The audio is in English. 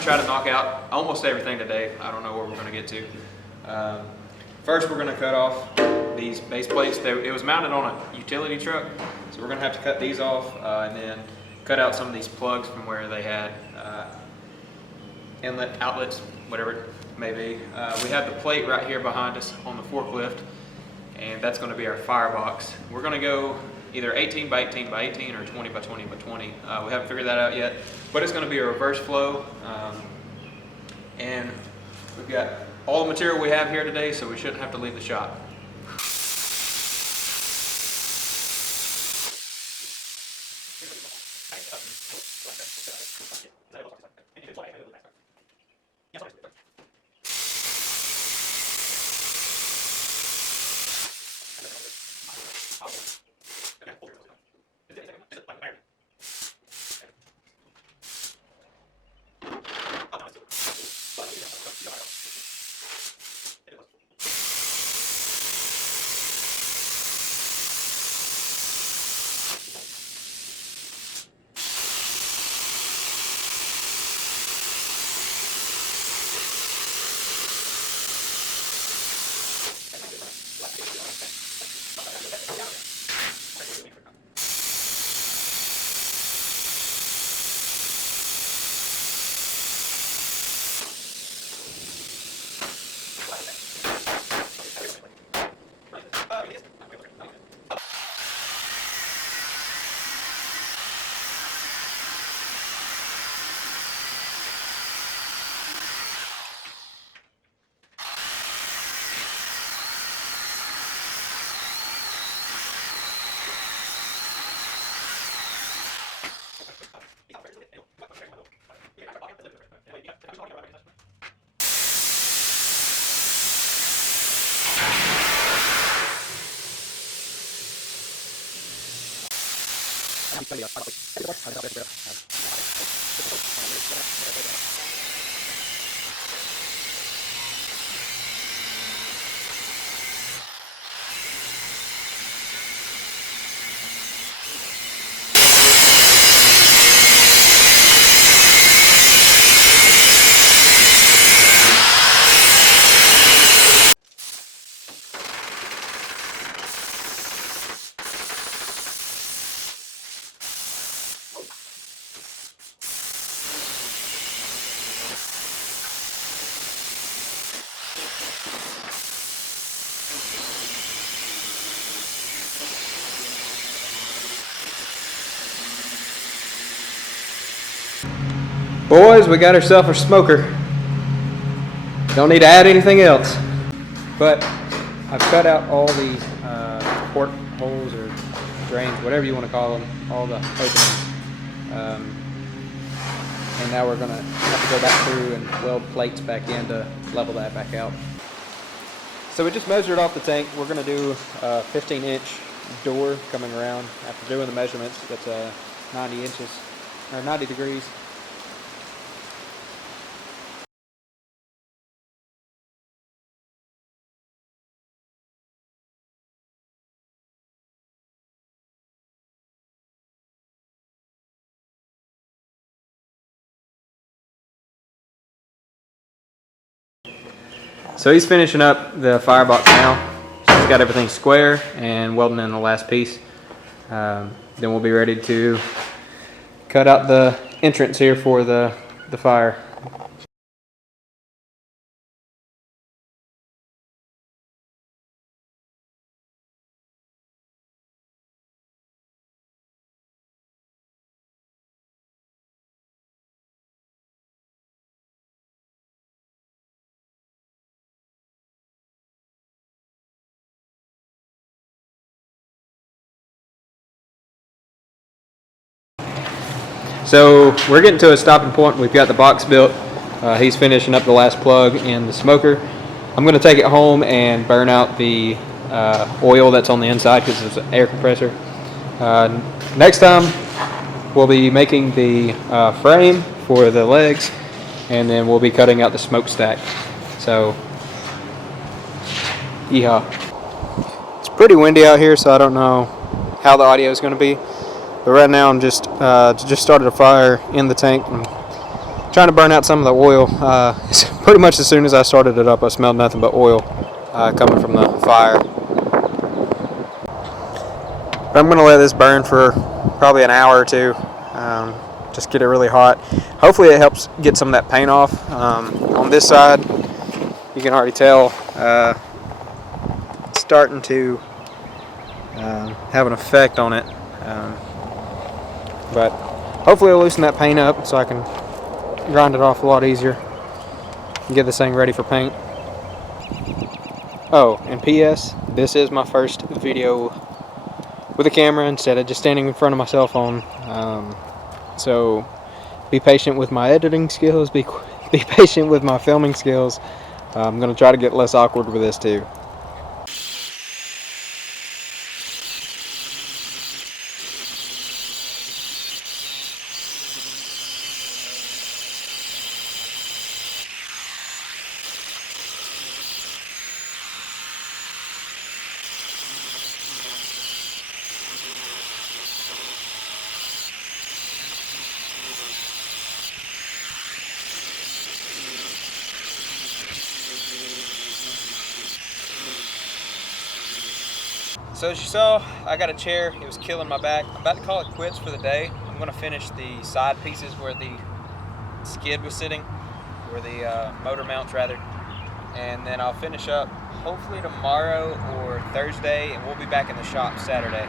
to try to knock out almost everything today. I don't know where we're going to get to. First, we're going to cut off these base plates. It was mounted on a utility truck, so we're going to have to cut these off and then cut out some of these plugs from where they had inlet outlets, whatever it may be. We have the plate right here behind us on the forklift, and that's going to be our firebox. We're going to go either 18 by 18 by 18 or 20 by 20 by 20. We haven't figured that out yet, but it's going to be a reverse flow. And we've got all the material we have here today, so we shouldn't have to leave the shop. Boys, we got ourselves a smoker. Don't need to add anything else. But I've cut out all these port holes or drains, whatever you want to call them, all the openings. And now we're going to have to go back through and weld plates back in to level that back out. So we just measured off the tank. We're going to do a 15-inch door coming around. After doing the measurements, that's 90 inches, or 90 degrees. So he's finishing up the firebox now. He's got everything square and welding in the last piece. Then we'll be ready to cut out the entrance here for the fire. So we're getting to a stopping point. We've got the box built. He's finishing up the last plug in the smoker. I'm going to take it home and burn out the oil that's on the inside because it's an air compressor. Next time we'll be making the frame for the legs, and then we'll be cutting out the smokestack. So, yeehaw. It's pretty windy out here, so I don't know how the audio is going to be. But right now I'm just started a fire in the tank. I'm trying to burn out some of the oil. Pretty much as soon as I started it up, I smelled nothing but oil coming from the fire. But I'm going to let this burn for probably an hour or two. Just get it really hot. Hopefully it helps get some of that paint off. On this side, you can already tell it's starting to have an effect on it. But hopefully it'll loosen that paint up so I can grind it off a lot easier and get this thing ready for paint. Oh, and P.S. this is my first video with a camera instead of just standing in front of my cell phone. So be patient with my editing skills, be patient with my filming skills. I'm going to try to get less awkward with this too. So as you saw, I got a chair. It was killing my back. I'm about to call it quits for the day. I'm going to finish the side pieces where the skid was sitting, where the motor mounts rather, and then I'll finish up hopefully tomorrow or Thursday, and we'll be back in the shop Saturday.